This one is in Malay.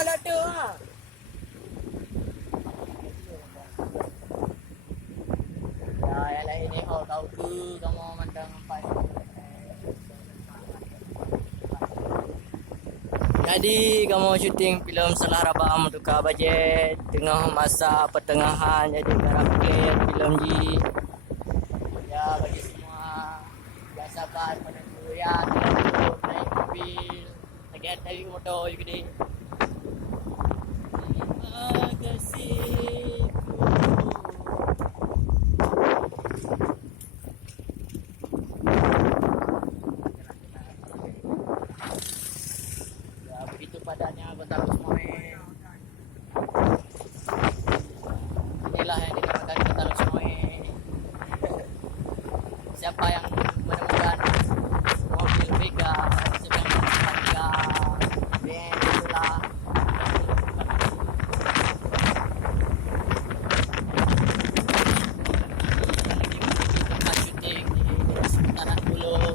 lah tu ha. Ya, yang lain ni tahu ke kamu mandang empat. Jadi kamu syuting filem Salah Rabam tukar bajet tengah masa pertengahan, jadi garap clear filem ji. Ya bagi semua yang sabar menunggu ya, naik mobil lagi tarik motor juga deh. Terima kasih. Begitu padatnya Kota Losmoe. Inilah yang dinamakan Kota Losmoe. Siapa yang